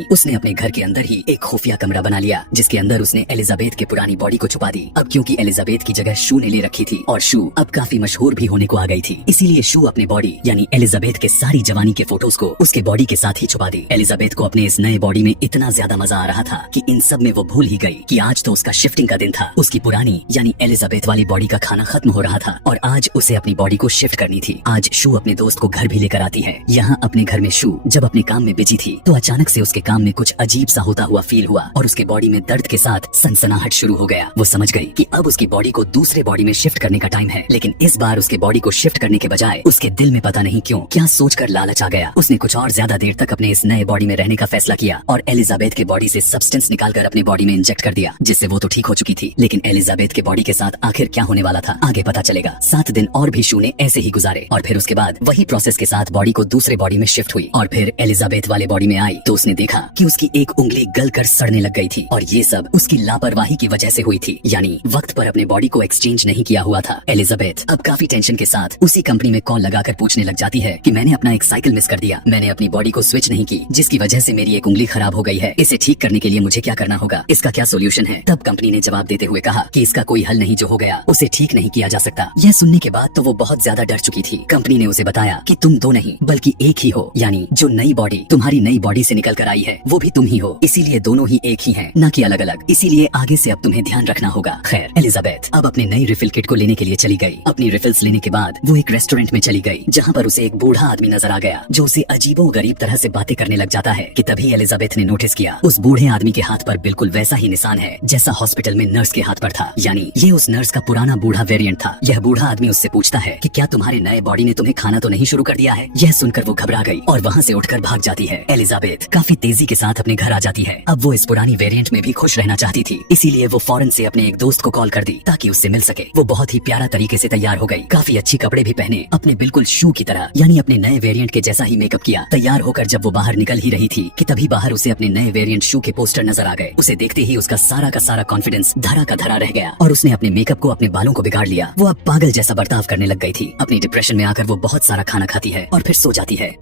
नहीं, उसने अपने घर के अंदर ही एक खुफिया कमरा बना लिया जिसके अंदर उसने एलिजाबेथ के पुरानी बॉडी को छुपा दी। अब क्योंकि एलिजाबेथ की जगह शू ने ले रखी थी और शू अब काफी मशहूर भी होने को आ गई थी, इसीलिए शू अपने बॉडी यानी एलिजाबेथ के सारी जवानी के फोटोज को उसके बॉडी के साथ ही छुपा दी। एलिजाबेथ को अपने इस नए बॉडी में इतना ज्यादा मजा आ रहा था कि इन सब में वो भूल ही गई कि आज तो उसका शिफ्टिंग का दिन था। उसकी पुरानी यानी एलिजाबेथ वाली बॉडी का खाना खत्म हो रहा था और आज उसे अपनी बॉडी को शिफ्ट करनी थी। आज शू अपने दोस्त को घर भी लेकर आती है। यहाँ अपने घर में शू जब अपने काम में बिजी थी तो अचानक से उसके काम में कुछ अजीब सा होता हुआ फील हुआ और उसके बॉडी में दर्द के साथ सनसनाहट शुरू हो गया। वो समझ गई कि अब उसकी बॉडी को दूसरे बॉडी में शिफ्ट करने का टाइम है, लेकिन इस बार उसके बॉडी को शिफ्ट करने के बजाय उसके दिल में पता नहीं क्यों क्या सोचकर लालच आ गया। उसने कुछ और ज्यादा देर तक अपने इस नए बॉडी में रहने का फैसला किया और एलिजाबेथ के बॉडी से सब्सटेंस निकालकर अपने बॉडी में इंजेक्ट कर दिया, जिससे वो तो ठीक हो चुकी थी, लेकिन एलिजाबेथ के बॉडी के साथ आखिर क्या होने वाला था आगे पता चलेगा। 7 दिन और भी शू ने ऐसे ही गुजारे और फिर उसके बाद वही प्रोसेस के साथ बॉडी को दूसरे बॉडी में शिफ्ट हुई और फिर एलिजाबेथ वाले बॉडी में आई तो उसने देखा कि उसकी एक उंगली गलकर सड़ने लग गई थी और ये सब उसकी लापरवाही की वजह से हुई थी, यानी वक्त पर अपने बॉडी को एक्सचेंज नहीं किया हुआ था। एलिजाबेथ अब काफी टेंशन के साथ उसी कंपनी में कॉल लगाकर पूछने लग जाती है कि मैंने अपना एक साइकिल मिस कर दिया, मैंने अपनी बॉडी को स्विच नहीं की जिसकी वजह से मेरी एक उंगली खराब हो गई है, इसे ठीक करने के लिए मुझे क्या करना होगा, इसका क्या सोल्यूशन है। तब कंपनी ने जवाब देते हुए कहा कि इसका कोई हल नहीं, जो हो गया उसे ठीक नहीं किया जा सकता। यह सुनने के बाद तो वो बहुत ज्यादा डर चुकी थी। कंपनी ने उसे बताया कि तुम दो नहीं बल्कि एक ही हो, यानी जो नई बॉडी तुम्हारी नई बॉडी से निकल कर आई है वो भी तुम ही हो, इसीलिए दोनों ही एक ही हैं, न कि अलग अलग, इसीलिए आगे से अब तुम्हें ध्यान रखना होगा। खैर एलिजाबेथ अब अपने नई रिफिल किट को लेने के लिए चली गई। अपनी रिफिल्स लेने के बाद वो एक रेस्टोरेंट में चली गई जहाँ पर उसे एक बूढ़ा आदमी नजर आ गया जो उसे अजीबो गरीब तरह से बातें करने लग जाता है कि तभी एलिजाबेथ ने नोटिस किया उस बूढ़े आदमी के हाथ पर बिल्कुल वैसा ही निशान है जैसा हॉस्पिटल में नर्स के हाथ पर था, यानी ये उस नर्स का पुराना बूढ़ा वेरिएंट था। यह बूढ़ा आदमी उससे पूछता है कि क्या तुम्हारे नए बॉडी ने तुम्हें खाना तो नहीं शुरू कर दिया है। यह सुनकर वो घबरा गई और वहाँ से उठकर भाग जाती है। एलिजाबेथ काफी तेजी के साथ अपने घर आ जाती है। अब वो इस पुरानी वेरिएंट में भी खुश रहना चाहती थी, इसीलिए वो फौरन से अपने एक दोस्त को कॉल कर दी ताकि उससे मिल सके। वो बहुत ही प्यारा तरीके से तैयार हो गई, काफी अच्छी कपड़े भी पहने, अपने बिल्कुल शू की तरह यानी अपने नए वेरिएंट के जैसा ही मेकअप किया। तैयार होकर जब वो बाहर निकल ही रही थी कि तभी बाहर उसे अपने नए वेरिएंट शू के पोस्टर नजर आ गए। उसे देखते ही उसका सारा का सारा कॉन्फिडेंस धरा का धरा रह गया और उसने अपने मेकअप को, अपने बालों को बिगाड़ लिया। वो अब पागल जैसा बर्ताव करने लग गई थी। अपनी डिप्रेशन में आकर वो बहुत सारा खाना खाती है और फिर सो जाती है।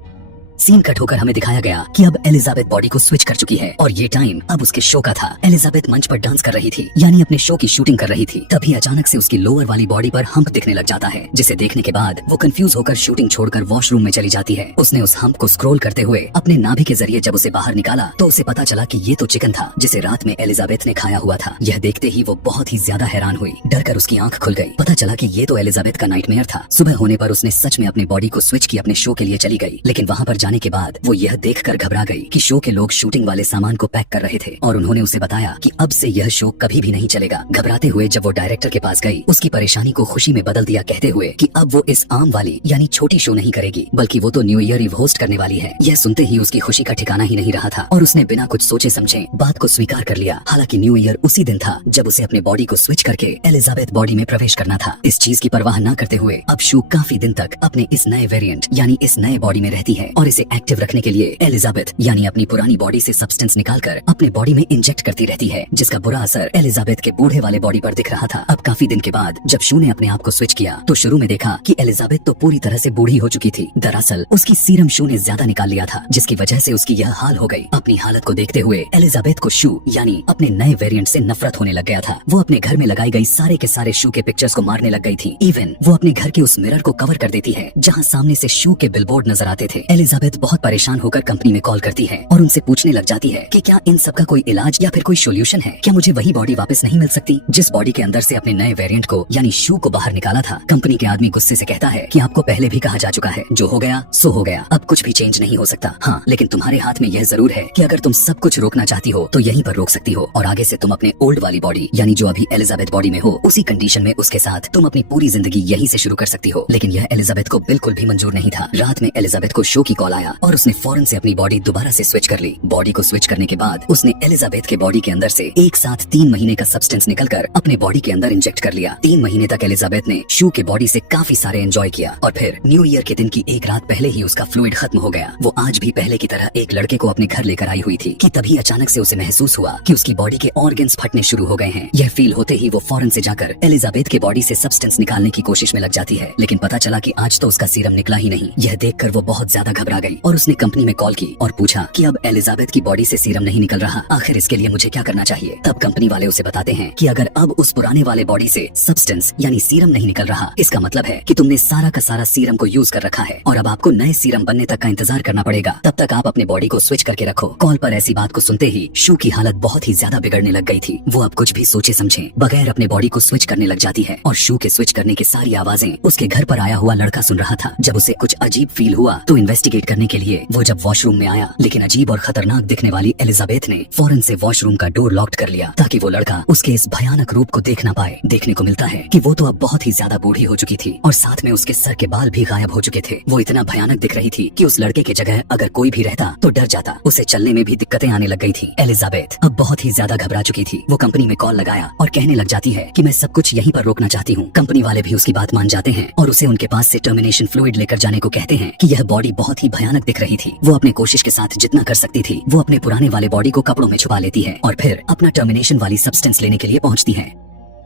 सीन कट होकर हमें दिखाया गया कि अब एलिजाबेथ बॉडी को स्विच कर चुकी है और ये टाइम अब उसके शो का था। एलिजाबेथ मंच पर डांस कर रही थी, यानी अपने शो की शूटिंग कर रही थी। तभी अचानक से उसकी लोअर वाली बॉडी पर हम्प दिखने लग जाता है, जिसे देखने के बाद वो कंफ्यूज होकर शूटिंग छोड़कर वॉशरूम में चली जाती है। उसने उस हम्प को स्क्रॉल करते हुए अपने नाभि के जरिए जब उसे बाहर निकाला तो उसे पता चला कि ये तो चिकन था जिसे रात में एलिजाबेथ ने खाया हुआ था। यह देखते ही वो बहुत ही ज्यादा हैरान हुई, डर कर उसकी आंख खुल गई। पता चला कि ये तो एलिजाबेथ का नाइटमेयर था। सुबह होने पर उसने सच में अपनी बॉडी को स्विच की अपने शो के लिए चली गई, लेकिन वहाँ पर जाने के बाद वो यह देखकर घबरा गई कि शो के लोग शूटिंग वाले सामान को पैक कर रहे थे और उन्होंने उसे बताया कि अब से यह शो कभी भी नहीं चलेगा। घबराते हुए जब वो डायरेक्टर के पास गई, उसकी परेशानी को खुशी में बदल दिया, कहते हुए कि अब वो इस आम वाली यानी छोटी शो नहीं करेगी बल्कि वो तो न्यू ईयर ईव होस्ट करने वाली है। यह सुनते ही उसकी खुशी का ठिकाना ही नहीं रहा था और उसने बिना कुछ सोचे समझे बात को स्वीकार कर लिया। हालांकि न्यू ईयर उसी दिन था जब उसे अपने बॉडी को स्विच करके एलिजाबेथ बॉडी में प्रवेश करना था। इस चीज की परवाह न करते हुए अब शू काफी दिन तक अपने इस नए वेरिएंट यानी इस नए बॉडी में रहती है और इसे एक्टिव रखने के लिए एलिजाबेथ यानी अपनी पुरानी बॉडी से सब्सटेंस निकालकर अपने बॉडी में इंजेक्ट करती रहती है, जिसका बुरा असर एलिजाबेथ के बूढ़े वाले बॉडी पर दिख रहा था। अब काफी दिन के बाद जब शू ने अपने आप को स्विच किया तो शुरू में देखा कि एलिजाबेथ तो पूरी तरह से बूढ़ी हो चुकी थी। दरअसल उसकी सीरम शू ने ज्यादा निकाल लिया था, जिसकी वजह से उसकी यह हाल हो गई। अपनी हालत को देखते हुए एलिजाबेथ को शू यानी अपने नए वेरिएंट से नफरत होने लग गया था। वो अपने घर में लगाई गई सारे के सारे शू के पिक्चर्स को मारने लग गई थी। इवन वो अपने घर के उस मिरर को कवर कर देती है जहाँ सामने से शू के बिलबोर्ड नजर आते थे। एलिजाबेथ बहुत परेशान होकर कंपनी में कॉल करती है और उनसे पूछने लग जाती है कि क्या इन सब का कोई इलाज या फिर कोई सोल्यूशन है, क्या मुझे वही बॉडी वापस नहीं मिल सकती जिस बॉडी के अंदर से अपने नए वेरिएंट को यानी शू को बाहर निकाला था। कंपनी के आदमी गुस्से से कहता है कि आपको पहले भी कहा जा चुका है, जो हो गया सो हो गया, अब कुछ भी चेंज नहीं हो सकता। हाँ, लेकिन तुम्हारे हाथ में यह जरूर है कि अगर तुम सब कुछ रोकना चाहती हो तो यहीं पर रोक सकती हो और आगे से तुम अपने ओल्ड वाली बॉडी यानी जो अभी एलिजाबेथ बॉडी में हो उसी कंडीशन में उसके साथ तुम अपनी पूरी जिंदगी यहीं से शुरू कर सकती हो। लेकिन यह एलिजाबेथ को बिल्कुल भी मंजूर नहीं था। रात में एलिजाबेथ को शो की कॉल आया और उसने फौरन से अपनी बॉडी दोबारा से स्विच कर ली। बॉडी को स्विच करने के बाद उसने एलिजाबेथ के बॉडी के अंदर से एक साथ 3 महीने का सब्सटेंस निकलकर अपने बॉडी के अंदर इंजेक्ट कर लिया। 3 महीने तक एलिजाबेथ ने शू के बॉडी से काफी सारे एंजॉय किया और फिर न्यू ईयर के दिन की एक रात पहले ही उसका फ्लूइड खत्म हो गया। वो आज भी पहले की तरह एक लड़के को अपने घर लेकर आई हुई थी कि तभी अचानक से उसे महसूस हुआ कि उसकी बॉडी के ऑर्गन्स फटने शुरू हो गए हैं। यह फील होते ही वो फौरन से जाकर एलिजाबेथ के बॉडी से सब्सटेंस निकालने की कोशिश में लग जाती है, लेकिन पता चला कि आज तो उसका सीरम निकला ही नहीं। यह देखकर वो बहुत ज्यादा घबरा गई और उसने कंपनी में कॉल की और पूछा कि अब एलिजाबेथ की बॉडी से सीरम नहीं निकल रहा, आखिर इसके लिए मुझे क्या करना चाहिए। तब कंपनी वाले उसे बताते हैं कि अगर अब उस पुराने वाले बॉडी से सब्सटेंस यानी सीरम नहीं निकल रहा, इसका मतलब है कि तुमने सारा का सारा सीरम को यूज कर रखा है और अब आपको नए सीरम बनने तक का इंतजार करना पड़ेगा। तब तक आप अपने बॉडी को स्विच करके रखो। कॉल पर ऐसी बात को सुनते ही शू की हालत बहुत ही ज्यादा बिगड़ने लग गई थी। वो अब कुछ भी सोचे समझे बगैर अपने बॉडी को स्विच करने लग जाती है और शू के स्विच करने की सारी आवाजें उसके घर पर आया हुआ लड़का सुन रहा था। जब उसे कुछ अजीब फील हुआ तो इन्वेस्टिगेट करने के लिए वो जब वॉशरूम में आया, लेकिन अजीब और खतरनाक दिखने वाली एलिजाबेथ ने फौरन से वॉशरूम का डोर लॉक कर लिया ताकि वो लड़का उसके इस भयानक रूप को देख ना पाए। देखने को मिलता है कि वो तो अब बहुत ही ज्यादा बूढ़ी हो चुकी थी और साथ में उसके सर के बाल भी गायब हो चुके थे। वो इतना भयानक दिख रही थी कि उस लड़के की जगह अगर कोई भी रहता तो डर जाता। उसे चलने में भी दिक्कतें आने लग गई थी। एलिजाबेथ अब बहुत ही ज्यादा घबरा चुकी थी। वो कंपनी में कॉल लगाया और कहने लग जाती है कि मैं सब कुछ यहीं पर रोकना चाहती हूँ। कंपनी वाले भी उसकी बात मान जाते हैं और उसे उनके पास से टर्मिनेशन फ्लूइड लेकर जाने को कहते हैं कि यह बॉडी बहुत ही भयानक दिख रही थी। वो अपने कोशिश के साथ जितना कर सकती थी वो अपने पुराने वाले बॉडी को कपड़ों में छुपा लेती है और फिर अपना टर्मिनेशन वाली सब्सटेंस लेने के लिए पहुंचती है।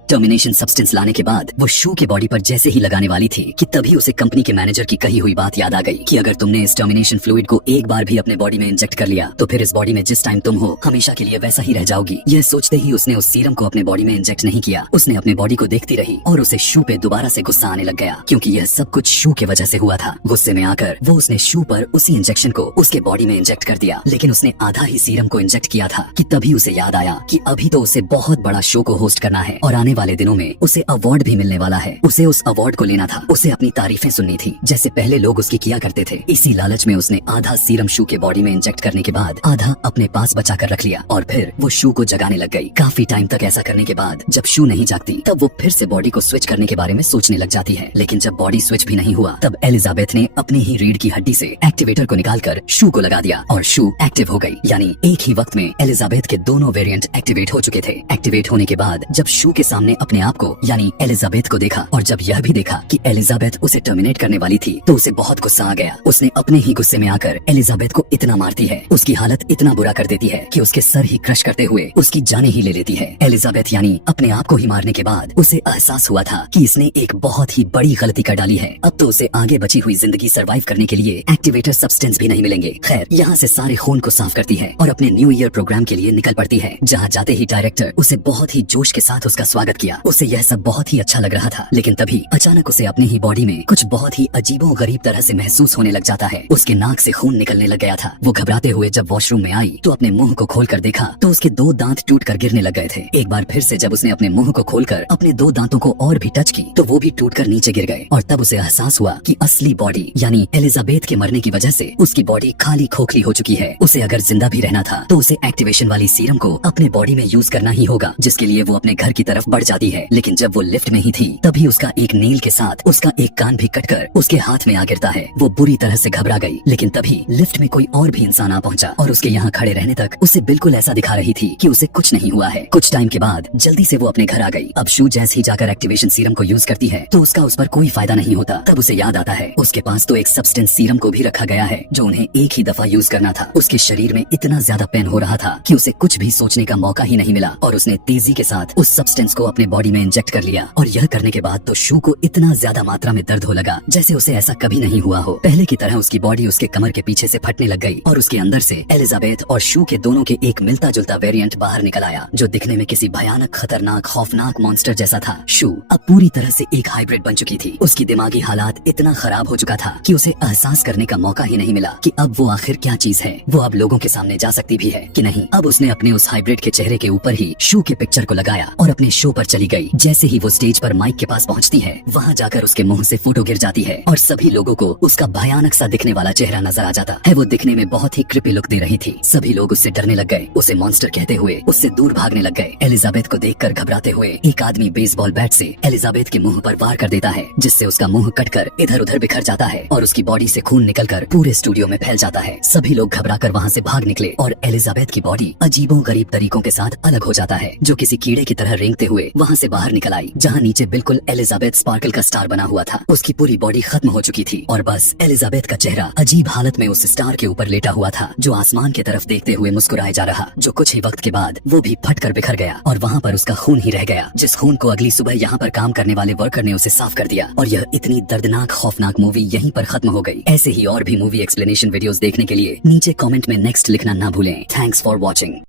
टर्मिनेशन सब्सटेंस लाने के बाद वो शू के बॉडी पर जैसे ही लगाने वाली थी कि तभी उसे कंपनी के मैनेजर की कही हुई बात याद आ गई कि अगर तुमने इस टर्मिनेशन फ्लूइड को एक बार भी अपने बॉडी में इंजेक्ट कर लिया तो फिर इस बॉडी में जिस टाइम तुम हो हमेशा के लिए वैसा ही रह जाओगी। यह सोचते ही उसने उस सीरम को अपने बॉडी में इंजेक्ट नहीं किया। उसने अपने बॉडी को देखती रही और उसे शू पे दोबारा से गुस्सा आने लग गया क्योंकि यह सब कुछ शू की वजह से हुआ था। गुस्से में आकर वो उसने शू पर उसी इंजेक्शन को उसके बॉडी में इंजेक्ट कर दिया, लेकिन उसने आधा ही सीरम को इंजेक्ट किया था कि तभी उसे याद आया कि अभी तो उसे बहुत बड़ा शो को होस्ट करना है और आने वाले दिनों में उसे अवार्ड भी मिलने वाला है। उसे उस अवार्ड को लेना था। उसे अपनी तारीफें सुननी थी जैसे पहले लोग उसकी किया करते थे। इसी लालच में उसने आधा सीरम शू के बॉडी में इंजेक्ट करने के बाद आधा अपने पास बचा कर रख लिया और फिर वो शू को जगाने लग गई। काफी टाइम तक ऐसा करने के बाद जब शू नहीं जागती तब वो फिर से बॉडी को स्विच करने के बारे में सोचने लग जाती है। लेकिन जब बॉडी स्विच भी नहीं हुआ तब एलिजाबेथ ने अपनी ही रीढ़ की हड्डी से एक्टिवेटर को निकालकर शू को लगा दिया और शू एक्टिव हो गई। यानी एक ही वक्त में एलिजाबेथ के दोनों वेरिएंट एक्टिवेट हो चुके थे। एक्टिवेट होने के बाद जब शू के सामने अपने आप को यानी एलिजाबेथ को देखा और जब यह भी देखा कि एलिजाबेथ उसे टर्मिनेट करने वाली थी तो उसे बहुत गुस्सा आ गया। उसने अपने ही गुस्से में आकर एलिजाबेथ को इतना मारती है, उसकी हालत इतना बुरा कर देती है कि उसके सर ही क्रश करते हुए उसकी जाने ही ले लेती है। एलिजाबेथ यानी अपने आप को ही मारने के बाद उसे एहसास हुआ था कि इसने एक बहुत ही बड़ी गलती कर डाली है। अब तो उसे आगे बची हुई जिंदगी सर्वाइव करने के लिए एक्टिवेटर सब्सटेंस भी नहीं मिलेंगे। खैर, यहाँ से सारे खून को साफ करती है और अपने न्यू ईयर प्रोग्राम के लिए निकल पड़ती है, जहाँ जाते ही डायरेक्टर उसे बहुत ही जोश के साथ उसका स्वागत किया। उसे यह सब बहुत ही अच्छा लग रहा था, लेकिन तभी अचानक उसे अपनी ही बॉडी में कुछ बहुत ही अजीबो गरीब तरह से महसूस होने लग जाता है। उसके नाक से खून निकलने लग गया था। वो घबराते हुए जब वॉशरूम में आई तो अपने मुंह को खोलकर देखा तो उसके 2 दांत टूट कर गिरने लग गए थे। एक बार फिर से जब उसने अपने मुंह को खोलकर अपने 2 दांतों को और भी टच की तो वो भी टूट कर नीचे गिर गए और तब उसे एहसास हुआ कि असली बॉडी यानी एलिजाबेथ के मरने की वजह से उसकी बॉडी खाली खोखली हो चुकी है। उसे अगर जिंदा भी रहना था तो उसे एक्टिवेशन वाली सीरम को अपने बॉडी में यूज करना ही होगा, जिसके लिए वो अपने घर की तरफ बढ़ जाती है। लेकिन जब वो लिफ्ट में ही थी तभी उसका एक नील के साथ उसका एक कान भी कटकर उसके हाथ में आ गिरता है। वो बुरी तरह से घबरा गई, लेकिन तभी लिफ्ट में कोई और भी इंसान आ पहुंचा और उसके यहाँ खड़े रहने तक उसे बिल्कुल ऐसा दिखा रही थी कि उसे कुछ नहीं हुआ है। कुछ टाइम के बाद जल्दी से वो अपने घर आ गई। अब शू जैसे ही जाकर एक्टिवेशन सीरम को यूज करती है तो उसका उस पर कोई फायदा नहीं होता। तब उसे याद आता है उसके पास तो एक सब्सटेंस सीरम को भी रखा गया है जो उन्हें एक ही दफा यूज करना था। उसके शरीर में इतना ज्यादा पेन हो रहा था कि उसे कुछ भी सोचने का मौका ही नहीं मिला और उसने तेजी के साथ उस सब्सटेंस को अपने बॉडी में इंजेक्ट कर लिया। और यह करने के बाद तो शू को इतना ज्यादा मात्रा में दर्द हो लगा जैसे उसे ऐसा कभी नहीं हुआ हो। पहले की तरह उसकी बॉडी उसके कमर के पीछे से फटने लग गई और उसके अंदर से एलिजाबेथ और शू के दोनों के एक मिलता जुलता वेरिएंट बाहर निकल आया जो दिखने में किसी भयानक खतरनाक खौफनाक मॉन्स्टर जैसा था। शू अब पूरी तरह से एक हाइब्रिड बन चुकी थी। उसकी दिमागी हालात इतना खराब हो चुका था कि उसे एहसास करने का मौका ही नहीं मिला कि अब वो आखिर क्या चीज है। वो अब लोगों के सामने जा सकती भी है कि नहीं। अब उसने अपने उस हाइब्रिड के चेहरे के ऊपर ही शू के पिक्चर को लगाया और अपने शो पर चली गई। जैसे ही वो स्टेज पर माइक के पास पहुंचती है वहाँ जाकर उसके मुंह से फोटो गिर जाती है और सभी लोगों को उसका भयानक सा दिखने वाला चेहरा नजर आ जाता है। वो दिखने में बहुत ही क्रिपी लुक दे रही थी। सभी लोग उससे डरने लग गए, उसे मॉन्स्टर कहते हुए उससे दूर भागने लग गए। एलिजाबेथ को देखकर घबराते हुए एक आदमी बेसबॉल बैट से एलिजाबेथ के मुंह पर वार कर देता है, जिससे उसका मुंह कटकर इधर उधर बिखर जाता है और उसकी बॉडी से खून निकलकर पूरे स्टूडियो में फैल जाता है। सभी लोग घबराकर वहाँ से भाग निकले और एलिजाबेथ की बॉडी अजीबो गरीब तरीकों के साथ अलग हो जाता है, जो किसी कीड़े की तरह रेंगते हुए वहाँ से बाहर निकल आई, जहाँ नीचे बिल्कुल एलिजाबेथ स्पार्कल का स्टार बना हुआ था। उसकी पूरी बॉडी खत्म हो चुकी थी और बस एलिजाबेथ का चेहरा अजीब हालत में उस स्टार के ऊपर लेटा हुआ था, जो आसमान की तरफ देखते हुए मुस्कुराए जा रहा, जो कुछ ही वक्त के बाद वो भी फट कर बिखर गया और वहाँ पर उसका खून ही रह गया, जिस खून को अगली सुबह यहाँ पर काम करने वाले वर्कर ने उसे साफ कर दिया। और यह इतनी दर्दनाक खौफनाक मूवी यहीं पर खत्म हो गई। ऐसे ही और भी मूवी एक्सप्लेनेशन वीडियोस देखने के लिए नीचे कमेंट में नेक्स्ट लिखना ना भूलें। Thanks for watching.